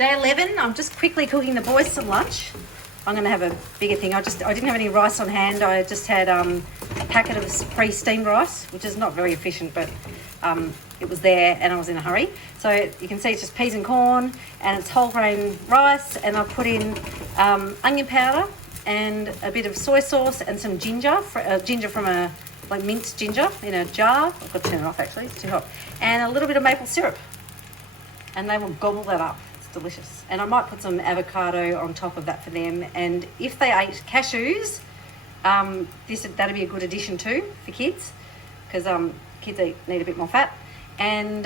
Day 11, I'm just quickly cooking the boys some lunch. I'm going to have a bigger thing. I didn't have any rice on hand. I just had a packet of pre-steamed rice, which is not very efficient, but it was there and I was in a hurry. So you can see it's just peas and corn and it's whole grain rice, and I've put in onion powder and a bit of soy sauce and some ginger, ginger from a like minced ginger in a jar. I've got to turn it off actually, it's too hot. And a little bit of maple syrup. And they will gobble that up. It's delicious. And I might put some avocado on top of that for them. And if they ate cashews, that'd be a good addition too for kids, because kids need a bit more fat. And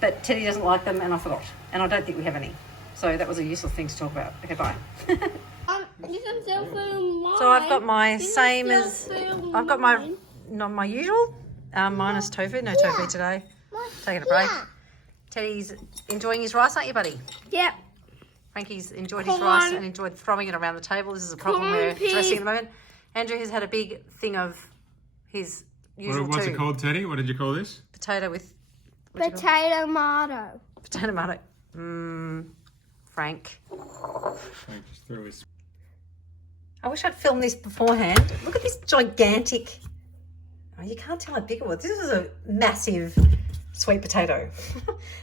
but Teddy doesn't like them, and I forgot. And I don't think we have any. So that was a useless thing to talk about. Okay, bye. So I've got my same as I've got my usual minus tofu. No tofu today. Taking a break. Teddy's enjoying his rice, aren't you, buddy? Yep. Frankie's enjoyed his rice and enjoyed throwing it around the table. This is a problem we're addressing at the moment. Andrew has had a big thing of his usual What's it called, Teddy? What did you call this? Potato with... Potato tomato. Potato tomato. Frank. Frank just threw his... I wish I'd filmed this beforehand. Look at this gigantic... Oh, you can't tell how big it was. This is a massive sweet potato.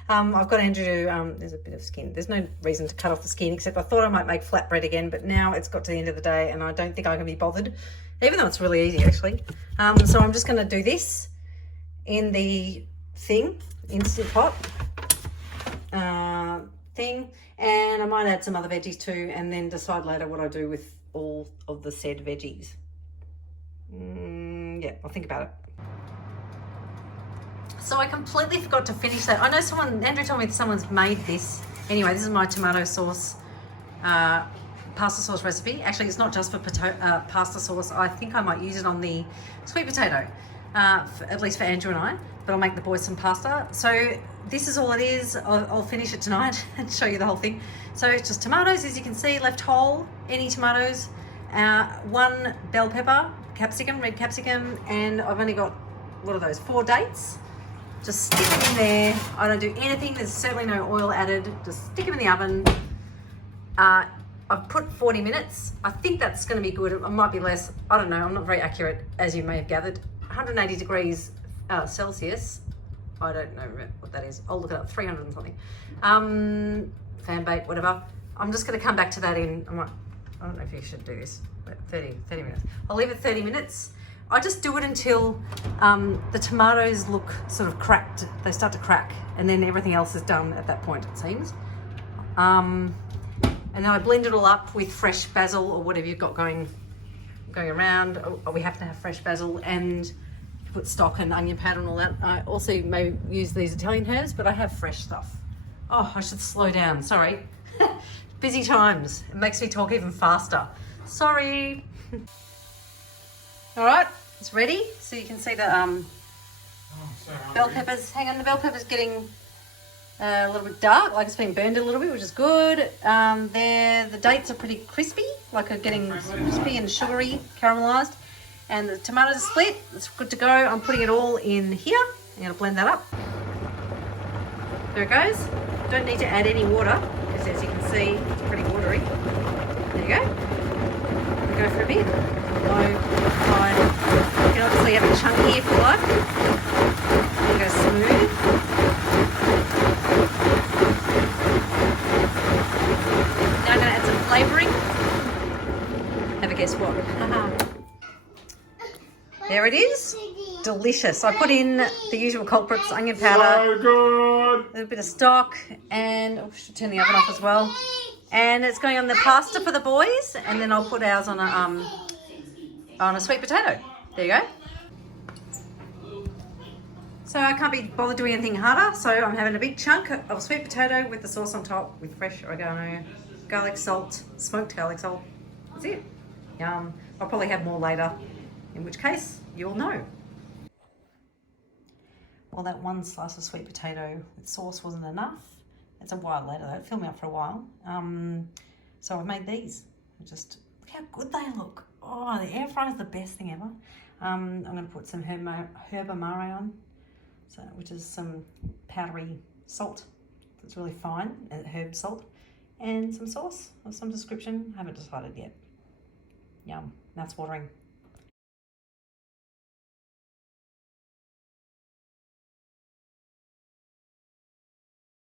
I've got Andrew to... there's a bit of skin. There's no reason to cut off the skin, except I thought I might make flatbread again, but now it's got to the end of the day and I don't think I can be bothered, even though it's really easy actually. So I'm just going to do this in the thing, Instant Pot thing, and I might add some other veggies too, and then decide later what I do with all of the said veggies. Yeah, I'll think about it. So I completely forgot to finish that. I know Andrew told me that someone's made this. Anyway, this is my tomato sauce, pasta sauce recipe. Actually, it's not just for pasta sauce. I think I might use it on the sweet potato, at least for Andrew and I, but I'll make the boys some pasta. So this is all it is. I'll finish it tonight and show you the whole thing. So it's just tomatoes, as you can see, left whole, any tomatoes, one bell pepper, capsicum, red capsicum, and I've only got, what are those, 4 dates. Just stick them in there. I don't do anything. There's certainly no oil added. Just stick them in the oven. I've put 40 minutes. I think that's going to be good. It might be less. I don't know. I'm not very accurate, as you may have gathered. 180 degrees Celsius. I don't know what that is. I'll look it up. 300 and something. Fan bake, whatever. I'm just going to come back to that in, I don't know if you should do this, but 30 minutes. I'll leave it 30 minutes. I just do it until the tomatoes look sort of cracked. They start to crack, and then everything else is done at that point, it seems. And then I blend it all up with fresh basil or whatever you've got going around. We have to have fresh basil, and put stock and onion powder and all that. I also may use these Italian herbs, but I have fresh stuff. Oh, I should slow down. Sorry. Busy times. It makes me talk even faster. Sorry. All right, it's ready. So you can see the bell peppers. Hang on, the bell pepper's getting a little bit dark, like it's been burned a little bit, which is good. The dates are pretty crispy, like are getting crispy and sugary, caramelized. And the tomatoes are split. It's good to go. I'm putting it all in here. I'm going to blend that up. There it goes. Don't need to add any water, because as you can see, it's pretty watery. There you go. We'll go for a bit. Low, high. You can obviously have it chunky if you like. You go smooth. Now I'm going to add some flavouring. Have a guess what? There it is. Delicious. I put in the usual culprits, onion powder, So good. a little bit of stock, and I should turn the oven off as well. And it's going on the pasta for the boys, and then I'll put ours on a sweet potato. There you go. So I can't be bothered doing anything harder, so I'm having a big chunk of sweet potato with the sauce on top with fresh oregano, garlic salt, smoked garlic salt. That's it. Yum. I'll probably have more later, in which case you'll know. Well, that one slice of sweet potato with sauce wasn't enough. It's a while later though, it filled me up for a while. So I've made these. Just look how good they look. Oh, the air fryer is the best thing ever. I'm going to put some herb amare on, which is some powdery salt It's really fine, herb salt, and some sauce of some description. Haven't decided yet. Yum, mouth's watering.